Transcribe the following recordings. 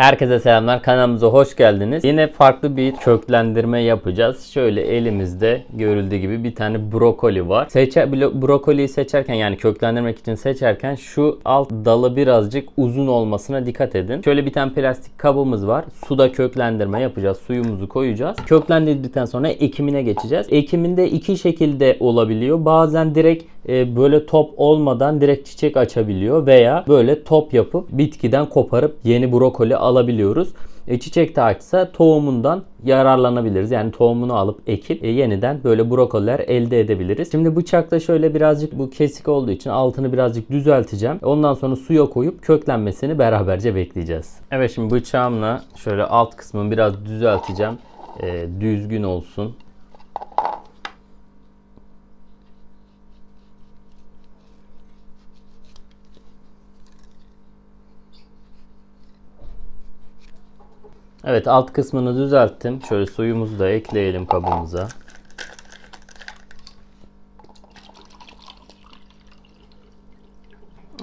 Herkese selamlar. Kanalımıza hoş geldiniz. Yine farklı bir köklendirme yapacağız. Şöyle elimizde görüldüğü gibi bir tane brokoli var. Seçer, blo- brokoliyi seçerken yani köklendirmek için seçerken şu alt dalı birazcık uzun olmasına dikkat edin. Şöyle bir tane plastik kabımız var. Suda köklendirme yapacağız. Suyumuzu koyacağız. Köklendirdikten sonra ekimine geçeceğiz. Ekiminde iki şekilde olabiliyor. Bazen direkt e, böyle top olmadan direkt çiçek açabiliyor veya böyle top yapıp bitkiden koparıp yeni brokoli alabiliyoruz. E, çiçek de açsa tohumundan yararlanabiliriz. Yani tohumunu alıp ekip e, yeniden böyle brokoliler elde edebiliriz. Şimdi bıçakla şöyle birazcık bu kesik olduğu için altını birazcık düzelteceğim. Ondan sonra suya koyup köklenmesini beraberce bekleyeceğiz. Evet şimdi bıçağımla şöyle alt kısmını biraz düzelteceğim. E, düzgün olsun. Evet alt kısmını düzelttim. Şöyle suyumuzu da ekleyelim kabımıza.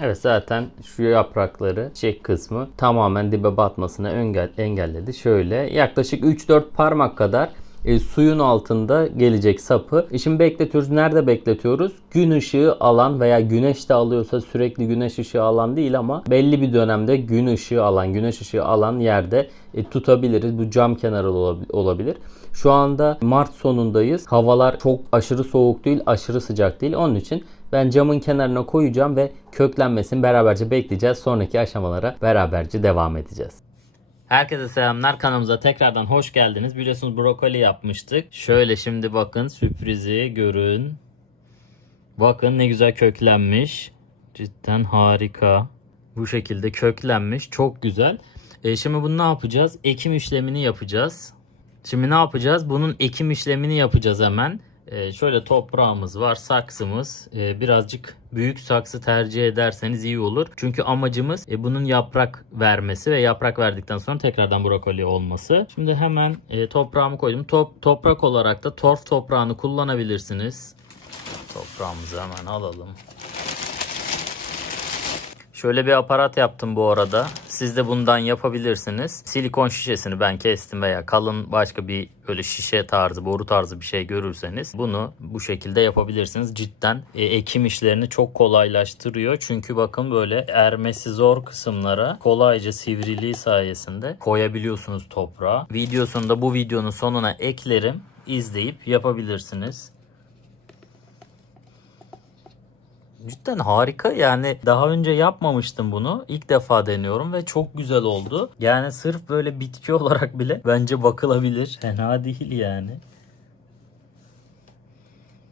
Evet zaten şu yaprakları çiçek kısmı tamamen dibe batmasını engel, engelledi. Şöyle yaklaşık 3-4 parmak kadar e, suyun altında gelecek sapı. E şimdi bekletiyoruz. Nerede bekletiyoruz? Gün ışığı alan veya güneş de alıyorsa sürekli güneş ışığı alan değil ama belli bir dönemde gün ışığı alan, güneş ışığı alan yerde e, tutabiliriz. Bu cam kenarı olabi- olabilir. Şu anda Mart sonundayız. Havalar çok aşırı soğuk değil, aşırı sıcak değil. Onun için ben camın kenarına koyacağım ve köklenmesini beraberce bekleyeceğiz. Sonraki aşamalara beraberce devam edeceğiz. Herkese selamlar. Kanalımıza tekrardan hoş geldiniz. Biliyorsunuz brokoli yapmıştık. Şöyle şimdi bakın sürprizi görün. Bakın ne güzel köklenmiş. Cidden harika. Bu şekilde köklenmiş. Çok güzel. E, şimdi bunu ne yapacağız? Ekim işlemini yapacağız. Şimdi ne yapacağız? Bunun ekim işlemini yapacağız hemen. Ee, şöyle toprağımız var, saksımız. Ee, birazcık büyük saksı tercih ederseniz iyi olur. Çünkü amacımız e, bunun yaprak vermesi ve yaprak verdikten sonra tekrardan brokoli olması. Şimdi hemen e, toprağımı koydum. Top, toprak olarak da torf toprağını kullanabilirsiniz. Toprağımızı hemen alalım. Şöyle bir aparat yaptım bu arada. Siz de bundan yapabilirsiniz. Silikon şişesini ben kestim veya kalın başka bir böyle şişe tarzı, boru tarzı bir şey görürseniz bunu bu şekilde yapabilirsiniz. Cidden e, ekim işlerini çok kolaylaştırıyor. Çünkü bakın böyle ermesi zor kısımlara kolayca sivriliği sayesinde koyabiliyorsunuz toprağa. Videosunu da bu videonun sonuna eklerim. İzleyip yapabilirsiniz. Cidden harika yani daha önce yapmamıştım bunu. İlk defa deniyorum ve çok güzel oldu. Yani sırf böyle bitki olarak bile bence bakılabilir. Fena değil yani.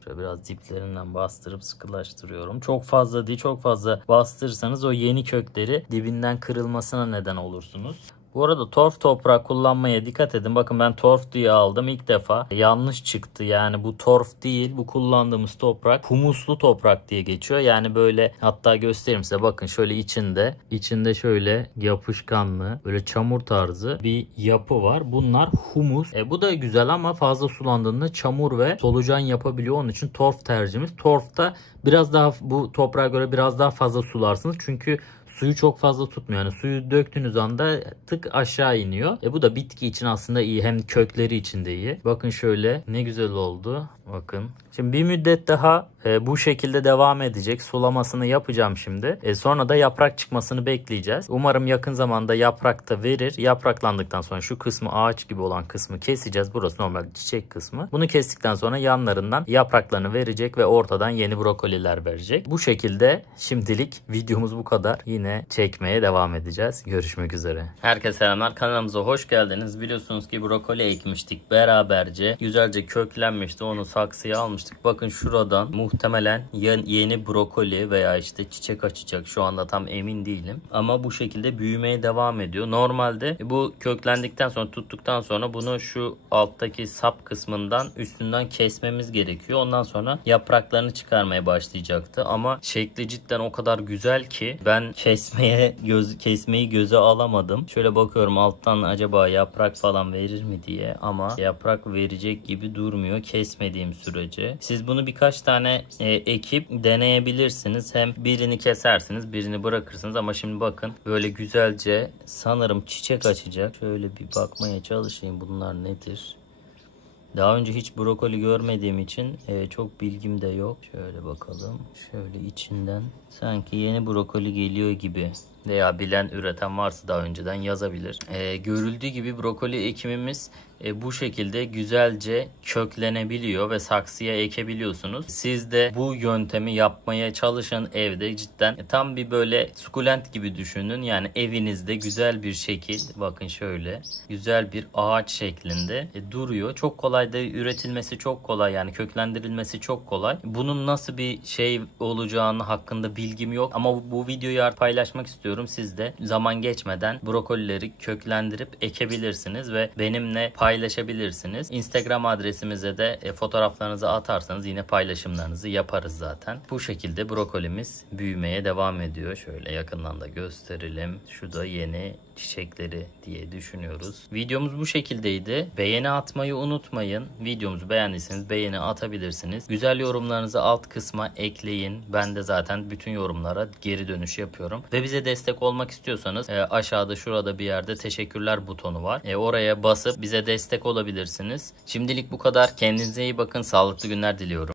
Şöyle biraz diplerinden bastırıp sıkılaştırıyorum. Çok fazla değil çok fazla bastırırsanız o yeni kökleri dibinden kırılmasına neden olursunuz. Bu arada torf toprak kullanmaya dikkat edin. Bakın ben torf diye aldım ilk defa. Yanlış çıktı. Yani bu torf değil. Bu kullandığımız toprak humuslu toprak diye geçiyor. Yani böyle hatta göstereyim size. Bakın şöyle içinde. içinde şöyle yapışkanlı böyle çamur tarzı bir yapı var. Bunlar humus. E, bu da güzel ama fazla sulandığında çamur ve solucan yapabiliyor. Onun için torf tercihimiz. Torfta biraz daha bu toprağa göre biraz daha fazla sularsınız. Çünkü suyu çok fazla tutmuyor. Yani suyu döktüğünüz anda tık aşağı iniyor. E bu da bitki için aslında iyi. Hem kökleri için de iyi. Bakın şöyle ne güzel oldu. Bakın. Şimdi bir müddet daha e, bu şekilde devam edecek. Sulamasını yapacağım şimdi. E, sonra da yaprak çıkmasını bekleyeceğiz. Umarım yakın zamanda yaprak da verir. Yapraklandıktan sonra şu kısmı ağaç gibi olan kısmı keseceğiz. Burası normal çiçek kısmı. Bunu kestikten sonra yanlarından yapraklarını verecek ve ortadan yeni brokoliler verecek. Bu şekilde şimdilik videomuz bu kadar. Yine çekmeye devam edeceğiz. Görüşmek üzere. Herkese selamlar. Kanalımıza hoş geldiniz. Biliyorsunuz ki brokoli ekmiştik beraberce. Güzelce köklenmişti. Onu saksıya almıştık. Bakın şuradan muhtemelen ye- yeni brokoli veya işte çiçek açacak. Şu anda tam emin değilim. Ama bu şekilde büyümeye devam ediyor. Normalde bu köklendikten sonra tuttuktan sonra bunu şu alttaki sap kısmından üstünden kesmemiz gerekiyor. Ondan sonra yapraklarını çıkarmaya başlayacaktı. Ama şekli cidden o kadar güzel ki ben kesmeye göz kesmeyi göze alamadım. Şöyle bakıyorum alttan acaba yaprak falan verir mi diye ama yaprak verecek gibi durmuyor kesmediğim sürece. Siz bunu birkaç tane e, ekip deneyebilirsiniz. Hem birini kesersiniz, birini bırakırsınız ama şimdi bakın böyle güzelce sanırım çiçek açacak. Şöyle bir bakmaya çalışayım bunlar nedir? Daha önce hiç brokoli görmediğim için e, çok bilgim de yok. Şöyle bakalım. Şöyle içinden sanki yeni brokoli geliyor gibi. Veya bilen üreten varsa daha önceden yazabilir. E, görüldüğü gibi brokoli ekimimiz e, bu şekilde güzelce köklenebiliyor ve saksıya ekebiliyorsunuz. Siz de bu yöntemi yapmaya çalışın evde cidden e, tam bir böyle sukulent gibi düşünün. Yani evinizde güzel bir şekil bakın şöyle güzel bir ağaç şeklinde e, duruyor. Çok kolay da üretilmesi çok kolay yani köklendirilmesi çok kolay. Bunun nasıl bir şey olacağını hakkında bilgim yok ama bu, bu videoyu paylaşmak istiyorum. Siz de zaman geçmeden brokolileri köklendirip ekebilirsiniz ve benimle paylaşabilirsiniz. Instagram adresimize de e, fotoğraflarınızı atarsanız yine paylaşımlarınızı yaparız zaten. Bu şekilde brokolimiz büyümeye devam ediyor. Şöyle yakından da gösterelim. Şu da yeni çiçekleri diye düşünüyoruz. Videomuz bu şekildeydi. Beğeni atmayı unutmayın. Videomuzu beğendiyseniz beğeni atabilirsiniz. Güzel yorumlarınızı alt kısma ekleyin. Ben de zaten bütün yorumlara geri dönüş yapıyorum. Ve bize destek olmak istiyorsanız e, aşağıda şurada bir yerde teşekkürler butonu var. E, oraya basıp bize destek olabilirsiniz. Şimdilik bu kadar. Kendinize iyi bakın. Sağlıklı günler diliyorum.